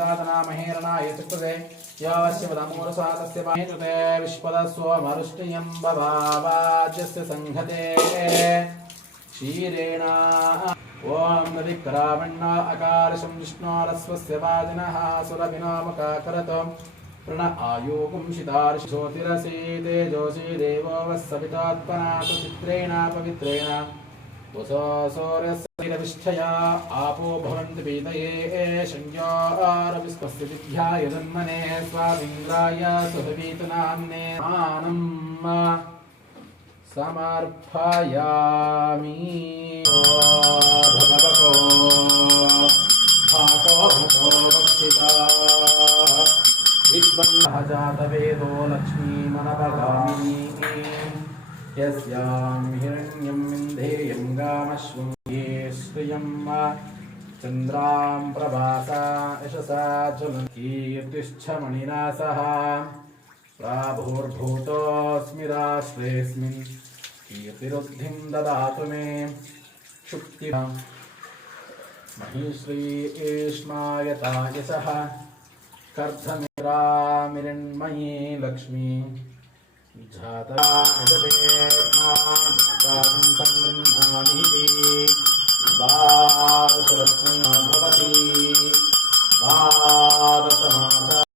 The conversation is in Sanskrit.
महेरणाय चक्षुषे यावस्य पदमूलसातस्य पाहेतुते विश्वदस्वमरुष्टियं बभावाज्यस्य संघते क्षीरेण ओम नदिक्रावण्ण अकारशं विष्णोरस्वस्य वाजिनः सुरभिनामकाकरतो प्रण आयोगुं शितार्षोतिरसि तेजोषि देवो वस्सवितात्मना सुचित्रेण पवित्रेण वसोरस्यविष्ठया आपो भवन्ति पीतये संज्ञारविस्पस्य विद्याय जन्मने स्वामिन्द्राय सुहवीतनाम्ने आनम् समर्पयामि भगवतो भाको भक्षिता विद्वन्नः जातवेदो लक्ष्मीमनपगामिनी यस्यां हिरण्यं विन्धेयं गामश्वं ये श्रियं चन्द्रां प्रभासा यशसा ज्वलन्तीर्तिष्ठमणिना सह प्राभूर्भूतोऽस्मिराश्रेऽस्मिन् कीर्तिरुद्धिं ददातु मे शुक्तिः महिश्रीष्मायतायशः कर्धमिरामिरण्मयी लक्ष्मी जाता